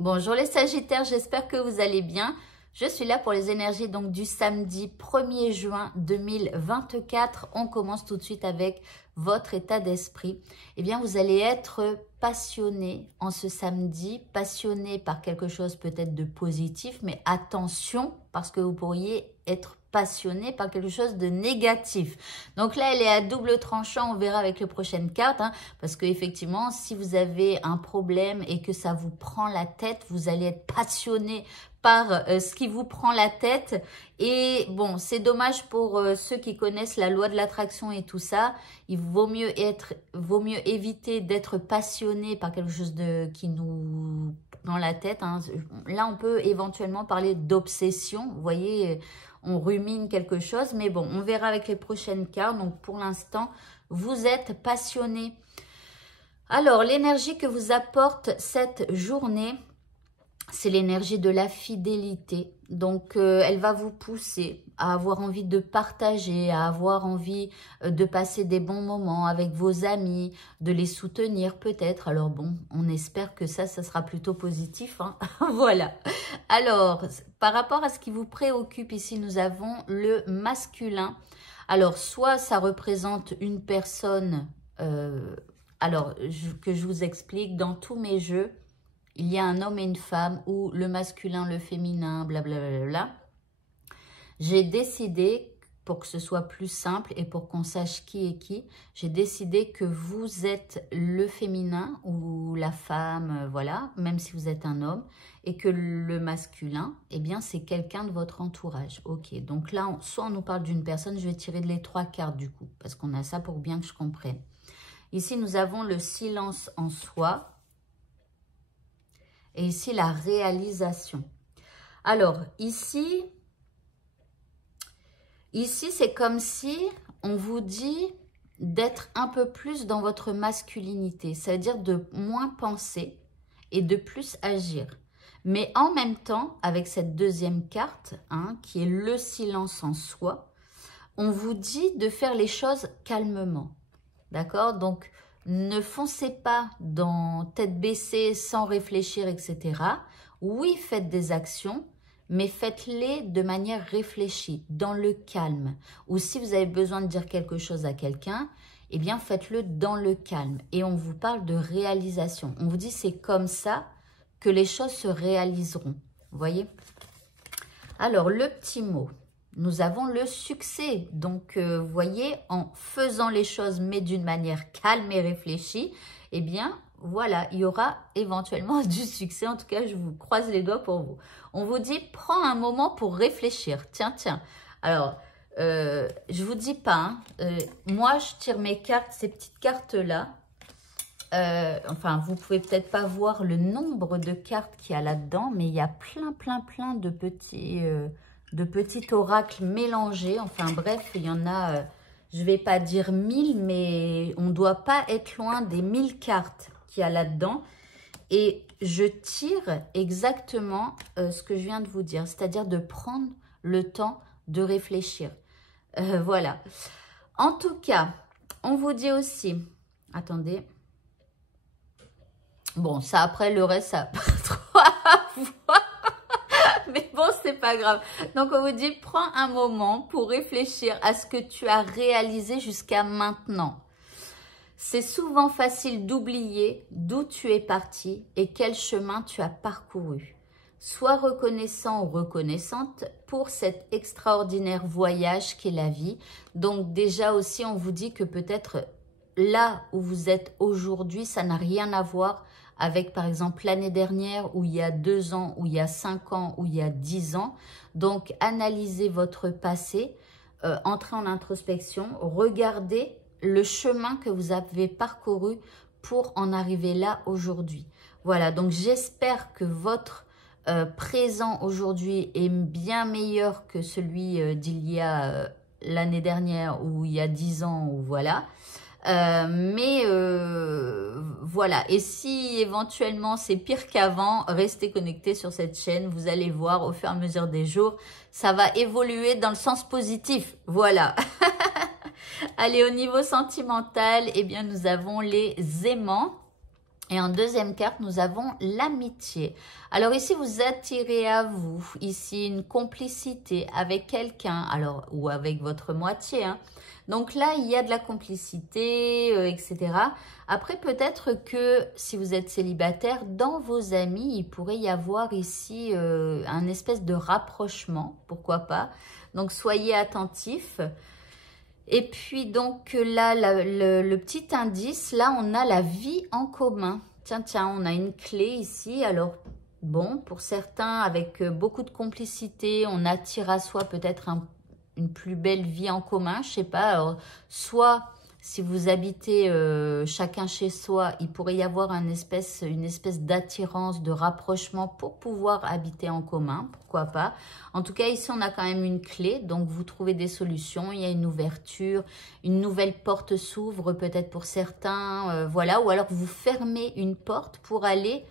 Bonjour les Sagittaires, j'espère que vous allez bien. Je suis là pour les énergies donc du samedi 1er juin 2024. On commence tout de suite avec votre état d'esprit. Eh bien, vous allez être passionné en ce samedi, passionné par quelque chose peut-être de positif, mais attention parce que vous pourriez être passionné par quelque chose de négatif. Donc là, elle est à double tranchant, on verra avec les prochaines cartes, hein, parce que effectivement, si vous avez un problème et que ça vous prend la tête, vous allez être passionné par ce qui vous prend la tête. Et bon, c'est dommage pour ceux qui connaissent la loi de l'attraction et tout ça. Il vaut mieux éviter d'être passionné par quelque chose qui nous prend la tête, hein. Là, on peut éventuellement parler d'obsession. Vous voyez, on rumine quelque chose, mais bon, on verra avec les prochaines cartes. Donc, pour l'instant, vous êtes passionné. Alors, l'énergie que vous apporte cette journée, c'est l'énergie de la fidélité. Donc, elle va vous pousser à avoir envie de partager, à avoir envie de passer des bons moments avec vos amis, de les soutenir peut-être. Alors bon, on espère que ça sera plutôt positif, hein. Voilà. Alors, par rapport à ce qui vous préoccupe ici, nous avons le masculin. Alors, soit ça représente une personne, que je vous explique, dans tous mes jeux, il y a un homme et une femme, ou le masculin, le féminin, blablabla. J'ai décidé, pour que ce soit plus simple et pour qu'on sache qui est qui, j'ai décidé que vous êtes le féminin ou la femme, voilà, même si vous êtes un homme, et que le masculin, eh bien, c'est quelqu'un de votre entourage. Ok, donc là, soit on nous parle d'une personne, je vais tirer les 3 cartes du coup, parce qu'on a ça pour bien que je comprenne. Ici, nous avons le silence en soi. Et ici, la réalisation. Alors, ici c'est comme si on vous dit d'être un peu plus dans votre masculinité. C'est-à-dire de moins penser et de plus agir. Mais en même temps, avec cette deuxième carte, hein, qui est le silence en soi, on vous dit de faire les choses calmement. D'accord? Donc, ne foncez pas dans tête baissée sans réfléchir, etc. Oui, faites des actions, mais faites-les de manière réfléchie, dans le calme. Ou si vous avez besoin de dire quelque chose à quelqu'un, eh bien, faites-le dans le calme. Et on vous parle de réalisation. On vous dit c'est comme ça que les choses se réaliseront. Vous voyez? Alors, le petit mot. Nous avons le succès. Donc, vous voyez, en faisant les choses, mais d'une manière calme et réfléchie, eh bien, voilà, il y aura éventuellement du succès. En tout cas, je vous croise les doigts pour vous. On vous dit, prends un moment pour réfléchir. Tiens, tiens. Alors, je vous dis pas, hein, moi, je tire mes cartes, ces petites cartes-là. Enfin, vous pouvez peut-être pas voir le nombre de cartes qu'il y a là-dedans, mais il y a plein de petits oracles mélangés. Enfin bref, il y en a, je vais pas dire 1000, mais on doit pas être loin des 1000 cartes qu'il y a là-dedans. Et je tire exactement ce que je viens de vous dire, c'est-à-dire de prendre le temps de réfléchir. Voilà. En tout cas, on vous dit aussi, attendez. Bon, ça après, le reste, ça n'a pas trop à voir. Mais bon, c'est pas grave. Donc, on vous dit, prends un moment pour réfléchir à ce que tu as réalisé jusqu'à maintenant. C'est souvent facile d'oublier d'où tu es parti et quel chemin tu as parcouru. Sois reconnaissant ou reconnaissante pour cet extraordinaire voyage qu'est la vie. Donc, déjà aussi, on vous dit que peut-être là où vous êtes aujourd'hui, ça n'a rien à voir avec par exemple l'année dernière, ou il y a 2 ans, ou il y a 5 ans, ou il y a 10 ans. Donc, analysez votre passé, entrez en introspection, regardez le chemin que vous avez parcouru pour en arriver là aujourd'hui. Voilà, donc j'espère que votre présent aujourd'hui est bien meilleur que celui d'il y a l'année dernière, ou il y a 10 ans, ou voilà. Voilà, et si éventuellement c'est pire qu'avant, restez connectés sur cette chaîne, vous allez voir au fur et à mesure des jours, ça va évoluer dans le sens positif, voilà. Allez, au niveau sentimental, eh bien nous avons les aimants. Et en deuxième carte, nous avons l'amitié. Alors ici, vous attirez à vous, ici, une complicité avec quelqu'un, alors ou avec votre moitié. Hein. Donc là, il y a de la complicité, etc. Après, peut-être que si vous êtes célibataire, dans vos amis, il pourrait y avoir ici un espèce de rapprochement, pourquoi pas. Donc, soyez attentifs. Et puis donc là, le petit indice, là on a la vie en commun. Tiens, tiens, on a une clé ici. Alors bon, pour certains, avec beaucoup de complicité, on attire à soi peut-être une plus belle vie en commun. Je sais pas, alors, soit si vous habitez chacun chez soi, il pourrait y avoir une espèce d'attirance, de rapprochement pour pouvoir habiter en commun, pourquoi pas. En tout cas, ici, on a quand même une clé, donc vous trouvez des solutions, il y a une ouverture, une nouvelle porte s'ouvre peut-être pour certains, voilà. Ou alors, vous fermez une porte pour aller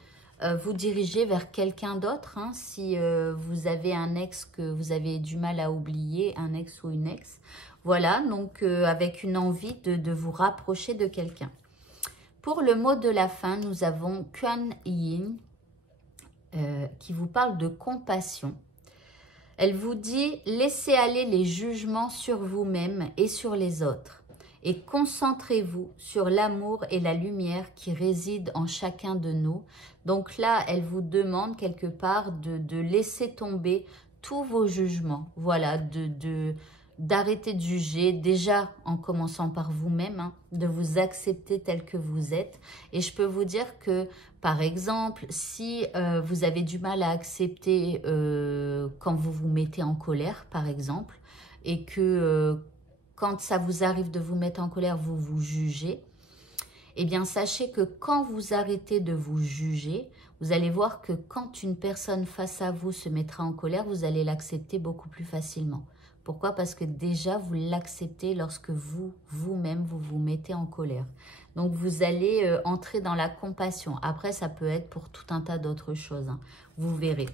vous diriger vers quelqu'un d'autre, hein, si vous avez un ex que vous avez du mal à oublier, un ex ou une ex. Voilà, donc avec une envie de vous rapprocher de quelqu'un. Pour le mot de la fin, nous avons Kuan Yin qui vous parle de compassion. Elle vous dit, laissez aller les jugements sur vous-même et sur les autres et concentrez-vous sur l'amour et la lumière qui résident en chacun de nous. Donc là, elle vous demande quelque part de laisser tomber tous vos jugements. Voilà, d'arrêter de juger, déjà en commençant par vous-même, hein, de vous accepter tel que vous êtes. Et je peux vous dire que, par exemple, si vous avez du mal à accepter quand vous vous mettez en colère, par exemple, et que quand ça vous arrive de vous mettre en colère, vous vous jugez, eh bien, sachez que quand vous arrêtez de vous juger, vous allez voir que quand une personne face à vous se mettra en colère, vous allez l'accepter beaucoup plus facilement. Pourquoi? Parce que déjà, vous l'acceptez lorsque vous-même, vous vous mettez en colère. Donc, vous allez entrer dans la compassion. Après, ça peut être pour tout un tas d'autres choses. Hein. Vous verrez.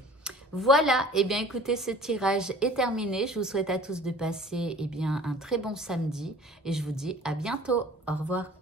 Voilà, eh bien écoutez, ce tirage est terminé. Je vous souhaite à tous de passer un très bon samedi et je vous dis à bientôt. Au revoir.